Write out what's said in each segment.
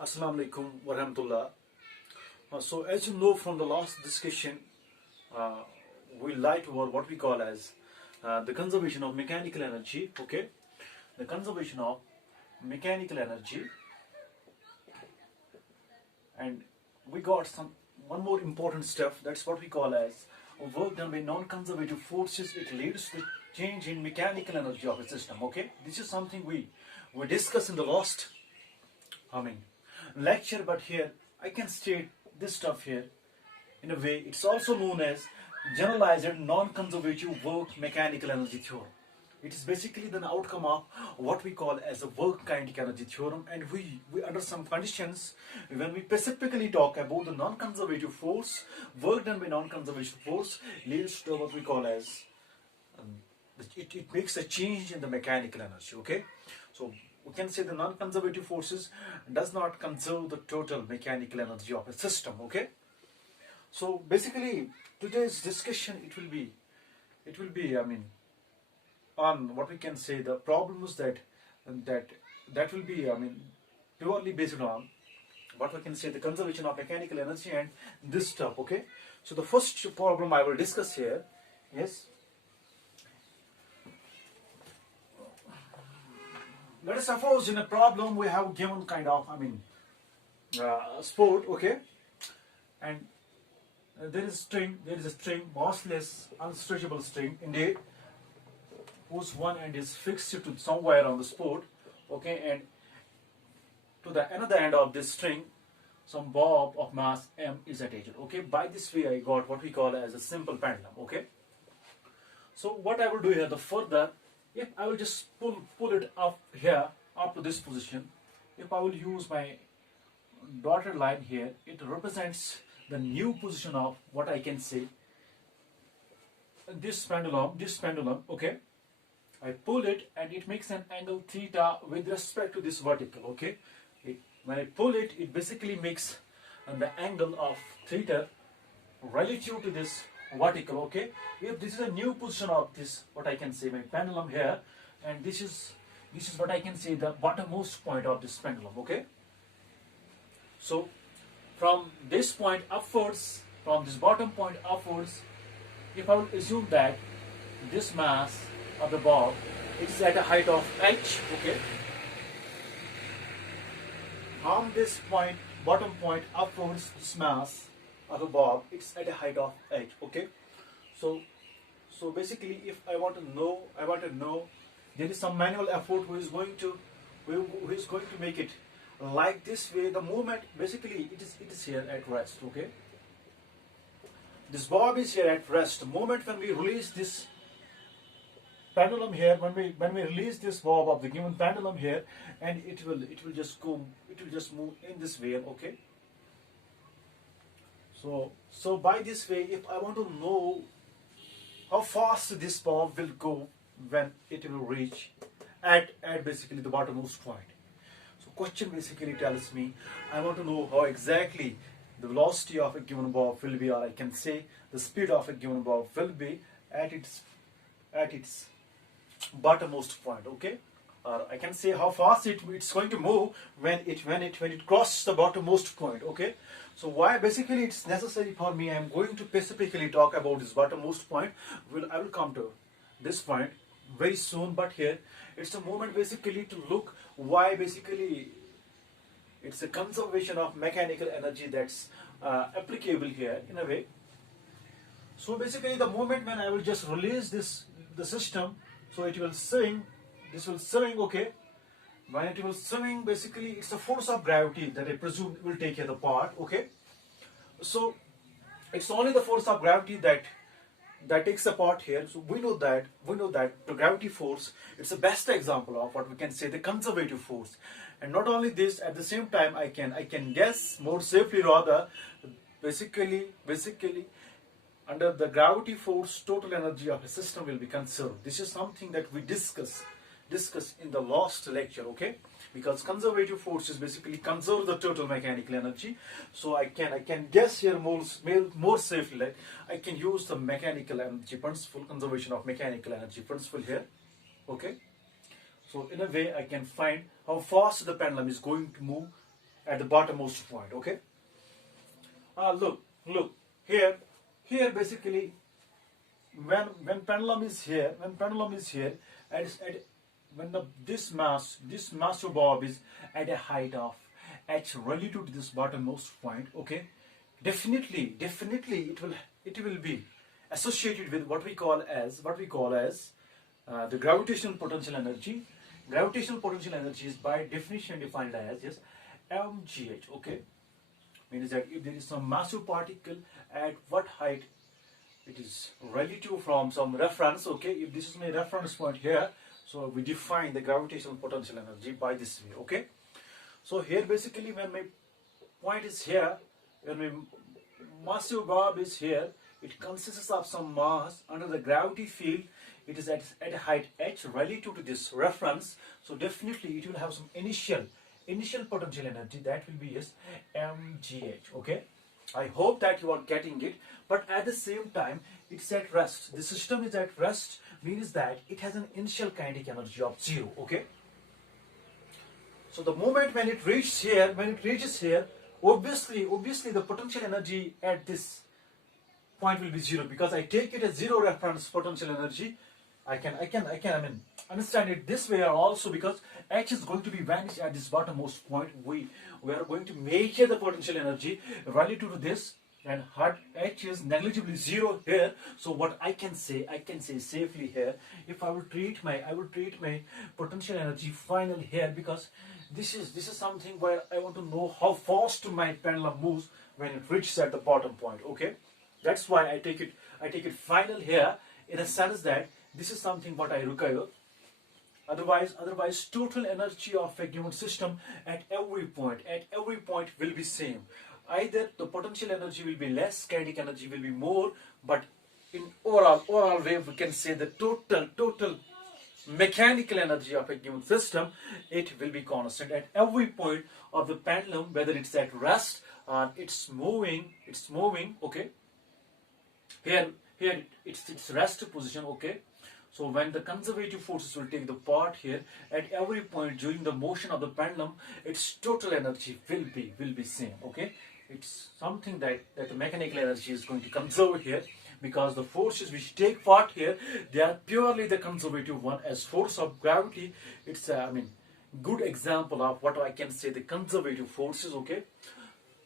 Assalamu alaikum wa rahmatullah. So as you know from the last discussion, we light over what we call as the conservation of mechanical energy. Okay, the conservation of mechanical energy, and we got one more important stuff. That's what we call as work done by non-conservative forces. It leads to the change in mechanical energy of a system. Okay, this is something we discussed in the last lecture, but here I can state this stuff here in a way. It's also known as generalized non-conservative work mechanical energy theorem. It is basically the outcome of what we call as a work kinetic energy theorem, and we under some conditions, when we specifically talk about the non-conservative force, work done by non-conservative force leads to what we call as it makes a change in the mechanical energy. Okay, so we can say the non-conservative forces does not conserve the total mechanical energy of a system. Okay, so basically today's discussion it will be on what we can say the problems that will be purely based on what we can say the conservation of mechanical energy and this stuff. Okay, so the first problem I will discuss here is, let us suppose in a problem we have given kind of sport. Okay, and there is a string, massless, unstretchable string indeed, whose one end is fixed to somewhere on the sport. Okay, and to the another end of this string some bob of mass m is attached. Okay, by this way I got what we call as a simple pendulum. Okay, so what I will do here, the further, if I will just pull it up here up to this position, if I will use my dotted line here, it represents the new position of what I can say this pendulum. Okay, I pull it and it makes an angle theta with respect to this vertical. Okay, when I pull it, it basically makes the angle of theta relative to this vertical. Okay, if this is a new position of this, what I can say my pendulum here, and this is what I can say the bottommost point of this pendulum. Okay, so from this point upwards, from this bottom point upwards, if I will assume that this mass of the bob is at a height of h. Okay, from this point, bottom point upwards, this mass of the bob, it's at a height of h. Okay, so basically if I want to know there is some manual effort who is going to make it like this way. The movement basically it is here at rest. Okay, this bob is here at rest. The moment when we release this pendulum here, when we release this bob of the given pendulum here, and it will just move in this way. Okay, so by this way, if I want to know how fast this bob will go when it will reach at basically the bottommost point. So question basically tells me I want to know how exactly the velocity of a given bob will be, or I can say the speed of a given bob will be at its bottommost point. Okay, or I can say how fast it's going to move when it crosses the bottommost point. Okay, so why basically it's necessary for me, I'm going to specifically talk about this bottommost point. I will come to this point very soon, but here it's a moment basically to look why basically it's a conservation of mechanical energy that's applicable here in a way. So basically the moment when I will just release the system, so it will swing, this will swing. Okay, when it will swing, basically it's the force of gravity that I presume will take care of the part. Okay, so it's only the force of gravity that takes the part here. So we know that the gravity force, it's the best example of what we can say the conservative force. And not only this, at the same time I can guess more safely rather, basically under the gravity force, total energy of a system will be conserved. This is something that we discuss in the last lecture. Okay, because conservative forces basically conserve the total mechanical energy. So I can guess here more safely, like I can use the mechanical energy principle, conservation of mechanical energy principle here. Okay, so in a way I can find how fast the pendulum is going to move at the bottommost point. Okay. Look here basically when pendulum is here, and when this massive bob is at a height of h relative to this bottommost point, okay, definitely it will be associated with what we call as the gravitational potential energy. Gravitational potential energy is by definition defined as, yes, mgh. Okay, means that if there is some massive particle at what height it is relative from some reference, okay, if this is my reference point here, so we define the gravitational potential energy by this way. Okay, so here basically when my point is here, when my massive bob is here, it consists of some mass under the gravity field. It is at a height h relative to this reference, so definitely it will have some initial potential energy, that will be, yes, mgh. Okay, I hope that you are getting it. But at the same time, it's at rest. The system is at rest, means that it has an initial kinetic energy of 0. Okay, so the moment when it reaches here, obviously the potential energy at this point will be 0, because I take it as 0 reference potential energy. I mean understand it this way also, because h is going to be vanished at this bottommost point. We are going to make here the potential energy relative to this, and h is negligibly 0 here. So what I can say safely here, if I will treat my potential energy final here, because this is something where I want to know how fast my pendulum moves when it reaches at the bottom point. Okay, that's why I take it final here, in a sense that this is something what I require. Otherwise total energy of a given system at every point will be same. Either the potential energy will be less, kinetic energy will be more, but in overall way we can say the total mechanical energy of a given system, it will be constant at every point of the pendulum, whether it's at rest or it's moving. Okay, here it's rest position. Okay, so when the conservative forces will take the part here, at every point during the motion of the pendulum, its total energy will be same. Okay, it's something that the mechanical energy is going to conserve here, because the forces which take part here, they are purely the conservative one. As force of gravity, it's good example of what I can say the conservative forces. Okay,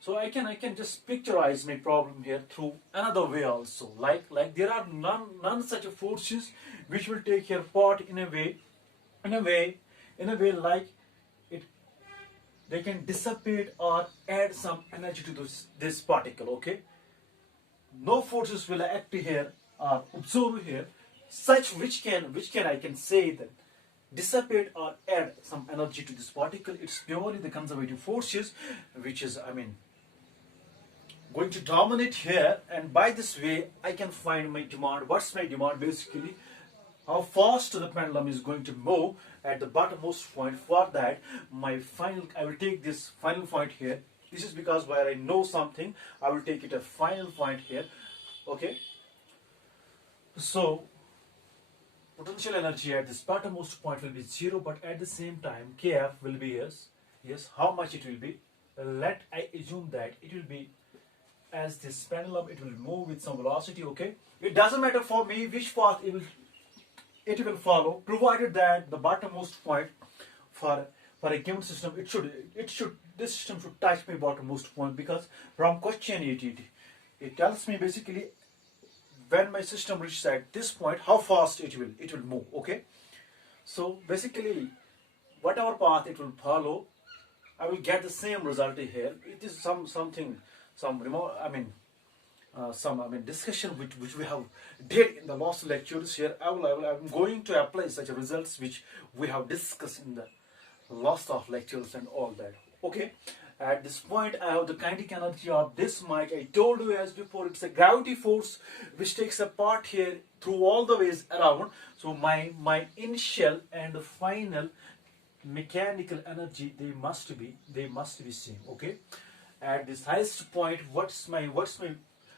so I can just picturize my problem here through another way also. Like there are none such forces which will take here part in a way like they can dissipate or add some energy to this particle. Okay, no forces will act here or absorb here such which can I can say that dissipate or add some energy to this particle. It's purely the conservative forces which is going to dominate here, and by this way I can find my demand. What's my demand? Basically, how fast the pendulum is going to move at the bottommost point. For that, I will take this final point here. This is because where I know something, I will take it a final point here. Okay, so potential energy at this bottommost point will be 0, but at the same time kf will be yes. How much it will be? Let I assume that it will be, as this pendulum, it will move with some velocity. Okay, it doesn't matter for me which path it will follow, provided that the bottommost point for a given system, this system should touch my bottommost point, because from question it tells me basically when my system reaches at this point how fast it will move. Okay, so basically whatever path it will follow, I will get the same result here. It is discussion which we have did in the last lectures here. I'm going to apply such results which we have discussed in the last of lectures and all that. Okay, at this point I have the kinetic energy of this mic. I told you as before, it's a gravity force which takes a part here through all the ways around. So my initial and the final mechanical energy, they must be same. Okay, at this highest point, what's my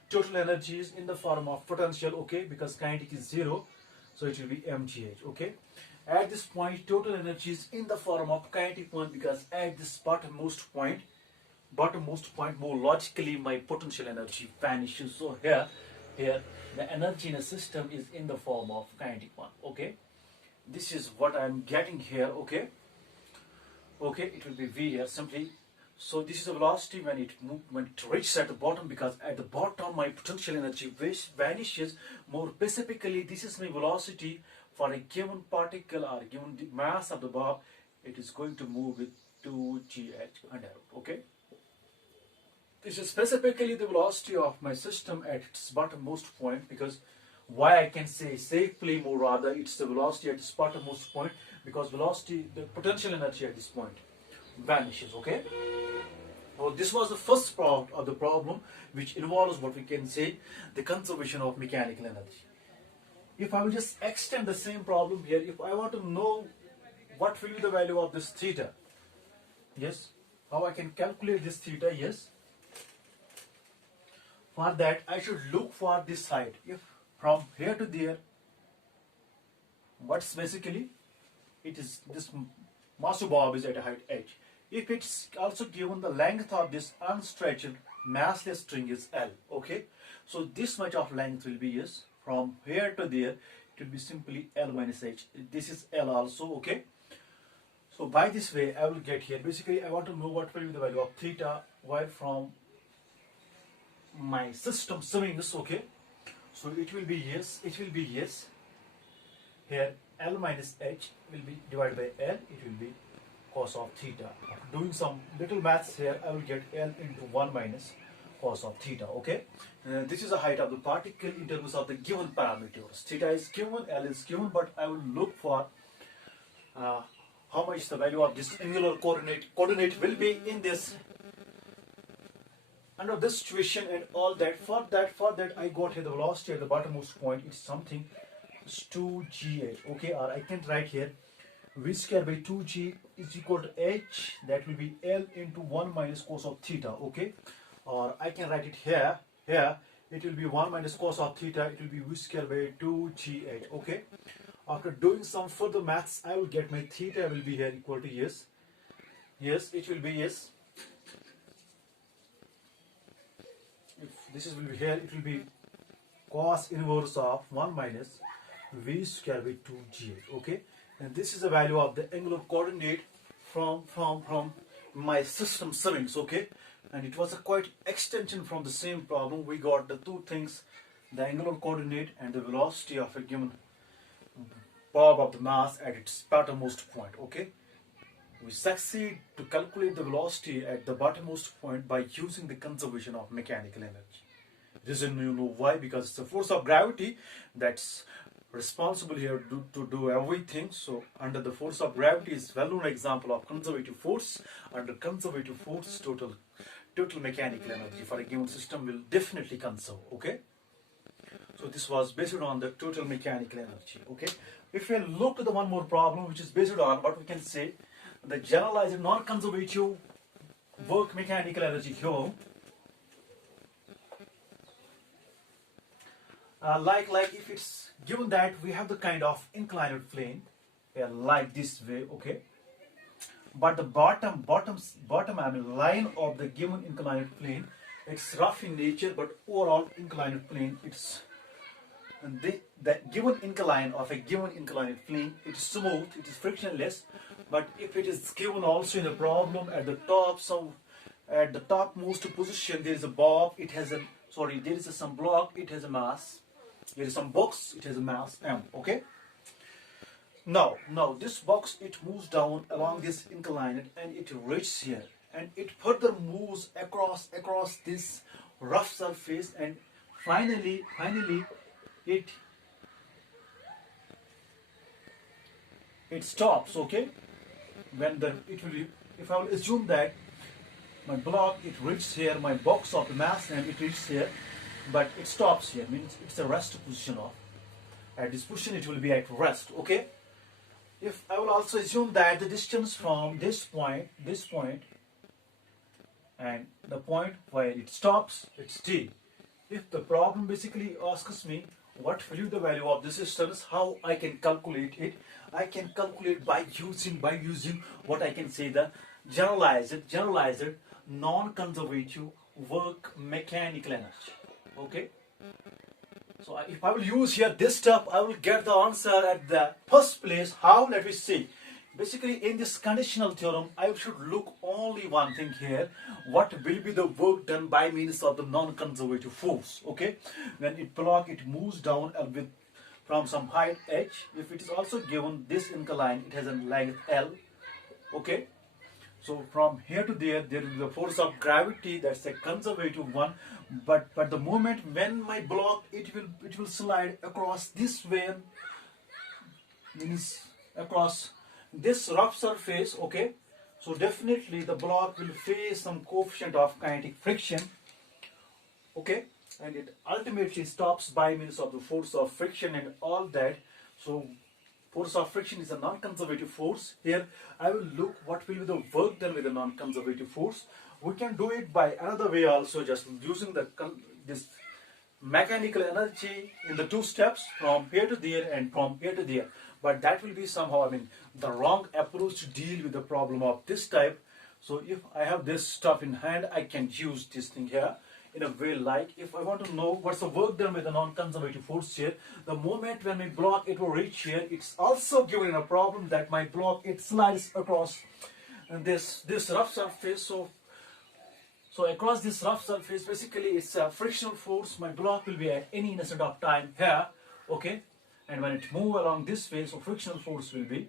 total energy is in the form of potential. Okay, because kinetic is 0, so it will be mgh. Okay, at this point total energy is in the form of kinetic one, because at this bottommost point bottommost point, more logically my potential energy vanishes. So here the energy in a system is in the form of kinetic one. Okay, this is what I'm getting here. Okay, it will be v here simply. So this is the velocity when it reaches at the bottom, because at the bottom my potential energy vanishes. More specifically, this is my velocity for a given particle or given the mass of the bob. It is going to move with 2gh under root. Okay, this is specifically the velocity of my system at its bottommost point, because why I can say safely, more rather, it's the velocity at its bottommost point, because velocity, the potential energy at this point vanishes. Okay, so this was the first part of the problem, which involves what we can say the conservation of mechanical energy. If I will just extend the same problem here, if I want to know what will be the value of this theta, yes, how I can calculate this theta, yes, for that I should look for this height. If from here to there, what's basically, it is this massive bob is at a height h. If it's also given the length of this unstretched massless string is L. Okay, so this much of length will be, yes, from here to there, it will be simply L minus h. This is L also. Okay, so by this way I will get here, basically I want to know what will be the value of theta while from my system swings. Okay, so it will be, yes, here L minus h will be divided by L, it will be cos of theta. After doing some little maths here, I will get L into 1 minus cos of theta. Okay, this is the height of the particle in terms of the given parameters. Theta is given, L is given, but I will look for how much the value of this angular coordinate will be in this, under this situation and all that. For that I got here the velocity at the bottommost point. It's something, it's 2gh. Okay, or I can write here v square by 2g is equal to h, that will be L into 1 minus cos of theta. Okay, or I can write it here it will be 1 minus cos of theta, it will be v square by 2gh. Okay, after doing some further maths, I will get my theta will be here equal to, yes, it will be, yes, if this will be here, it will be cos inverse of 1 minus v square by 2gh. Okay, and this is the value of the angular coordinate from my system swings. Okay, and it was a quite extension from the same problem. We got the two things, the angular coordinate and the velocity of a given bob of the mass at its bottommost point. Okay, we succeed to calculate the velocity at the bottommost point by using the conservation of mechanical energy. Reason, you know why? Because it's the force of gravity that's responsible here to do everything. So under the force of gravity is well-known example of conservative force. Under conservative force, total mechanical energy for a given system will definitely conserve. Okay, so this was based on the total mechanical energy. Okay, if we look to the one more problem, which is based on what we can say the generalized non-conservative work mechanical energy here. Like if it's given that we have the kind of inclined plane like this way. Okay, but the bottom I mean line of the given inclined plane, it's rough in nature, but overall inclined plane, it's the given incline of a given inclined plane, it is smooth, it is frictionless. But if it is given also in a problem at the top, so at the topmost position there is a bob, it has a there is some block, it has a mass. There is some box, it has a mass m. Okay, now this box, it moves down along this incline and it reaches here, and it further moves across this rough surface, and finally it stops. Okay, when it will be, if I will assume that my block, it reaches here, my box of the mass and it reaches here, but it stops here, means it's a rest position of, at this position it will be at rest. Okay, if I will also assume that the distance from this point and the point where it stops, it's t. If the problem basically asks me what will be the value of this distance, how I can calculate it, I can calculate by using what I can say the generalized non-conservative work mechanical energy. Okay. So if I will use here this step, I will get the answer at the first place. How? Let me see. Basically, in this conditional theorem, I should look only one thing here. What will be the work done by means of the non-conservative force? Okay, when it block, it moves down with from some height h. If it is also given this incline, it has a length L. Okay, so from here to there will be the force of gravity. That's a conservative one. But the moment when my block, it will slide across this way, means across this rough surface. Okay, so definitely the block will face some coefficient of kinetic friction. Okay, and it ultimately stops by means of the force of friction and all that. So force of friction is a non-conservative force. Here I will look what will be the work done with a non-conservative force. We can do it by another way also, just using this mechanical energy in the two steps, from here to there and from here to there. But that will be somehow, the wrong approach to deal with the problem of this type. So if I have this stuff in hand, I can use this thing here in a way like, if I want to know what's the work done with the non-conservative force here, the moment when my block, it will reach here, it's also given in a problem that my block, it slides across this rough surface. So across this rough surface, basically it's a frictional force. My block will be at any instant of time here. Okay, and when it move along this way, so frictional force will be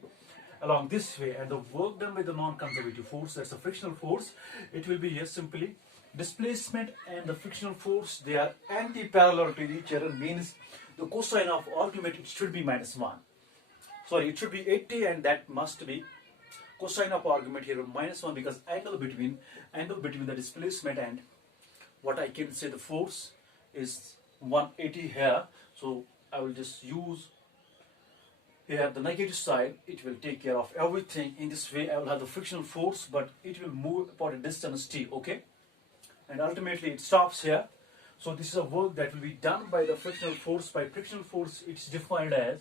along this way, and the work done by the non-conservative force, that's the frictional force, it will be here simply displacement and the frictional force, they are anti-parallel to each other, means the cosine of argument, it should be -1. Sorry, it should be 80, and that must be cosine of argument here -1, because angle between the displacement and what I can say the force is 180 here. So I will just use here the negative side. It will take care of everything. In this way I will have the frictional force, but it will move for a distance t. Okay, and ultimately it stops here. So this is a work that will be done by the frictional force. By frictional force, it's defined as,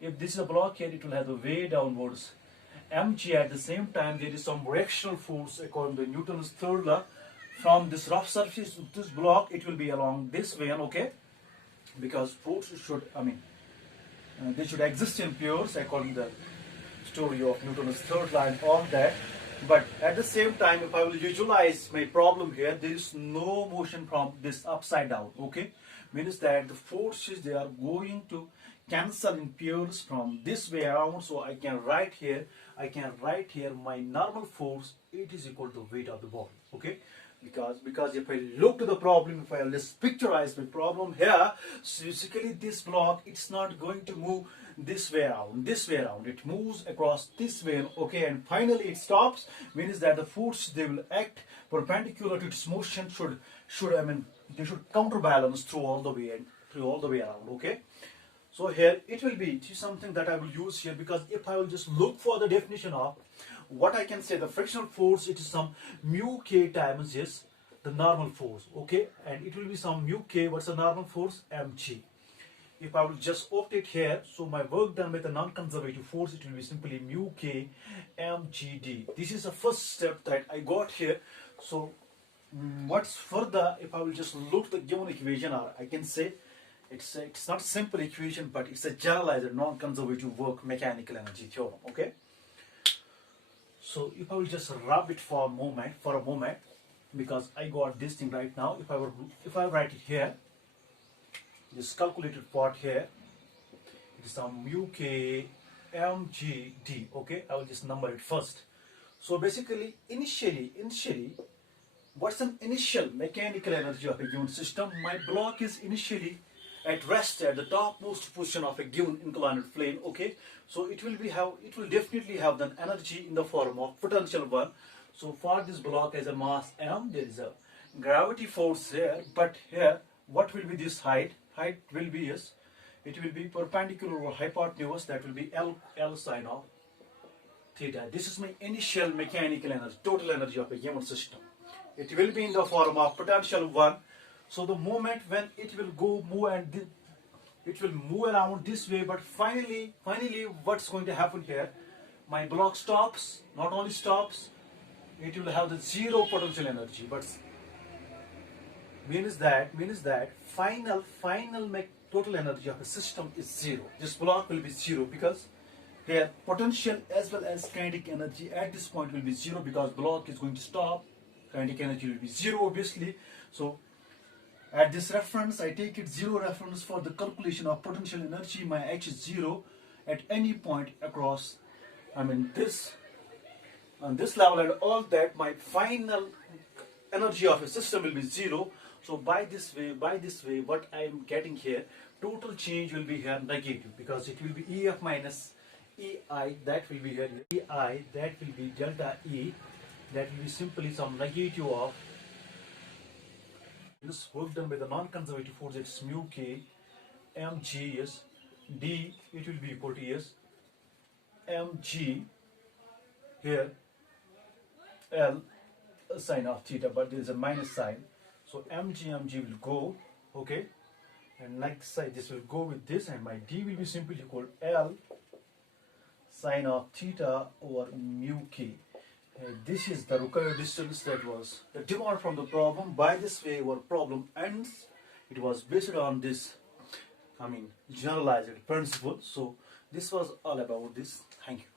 if this is a block here, it will have the way downwards mg. At the same time, there is some reactional force according to Newton's third law. From this rough surface to this block, it will be along this way. Okay, because forces should, they should exist in pairs according to the story of Newton's third law and all that. But at the same time, if I will visualize my problem here, there is no motion from this upside down. Okay, means that the forces, they are going to cancel in pairs from this way around. So I can write here my normal force, it is equal to weight of the body. Okay, because if I look to the problem, if I just picturize my problem here, so basically this block, it's not going to move this way around, it moves across this way. Okay, and finally it stops, means that the force, they will act perpendicular to its motion, they should counterbalance through all the way around. Okay, so here it will be something that I will use here, because if I will just look for the definition of what I can say, the frictional force, it is some mu k times the normal force. Okay, and it will be some mu k, what's the normal force, mg. If I will just opt it here, so my work done with the non-conservative force, it will be simply mu k mgd. This is the first step that I got here. So what's further, if I will just look the given equation, or I can say it's not a simple equation, but it's a generalized non-conservative work mechanical energy theorem. Okay, so if I will just rub it for a moment, because I got this thing right now. If I write it here, this calculated part here, it is some mu k mgd. Okay, I will just number it first. So basically, initially, what's an initial mechanical energy of a given system? My block is initially at rest at the topmost position of a given inclined plane. Okay, so it will definitely have the energy in the form of potential 1. So for this block as a mass m, there is a gravity force here, but here what will be this height? Height will be it will be perpendicular or hypotenuse, that will be L sine of theta. This is my initial mechanical energy, total energy of a given system. It will be in the form of potential 1. So the moment when it will it will move around this way, but finally what's going to happen here? My block stops, not only stops, it will have the zero potential energy, but means that final total energy of a system is zero. This block will be zero because their potential as well as kinetic energy at this point will be zero, because block is going to stop. Kinetic energy will be zero, obviously. So at this reference, I take it zero reference for the calculation of potential energy. My H is zero at any point across, this on this level, and all that my final energy of a system will be zero. So by this way, what I am getting here, total change will be here negative, because it will be EF minus EI, that will be here EI, that will be delta E, that will be simply some negative of this work done by the non-conservative force, it's mu k mg is d, it will be equal to is mg here L sine of theta, but there is a minus sign, so mg will go, okay, and next side this will go with this, and my d will be simply equal L sine of theta over mu k. This is the required distance that was the demand from the problem. By this way our problem ends. It was based on this generalized principle. So this was all about this. Thank you.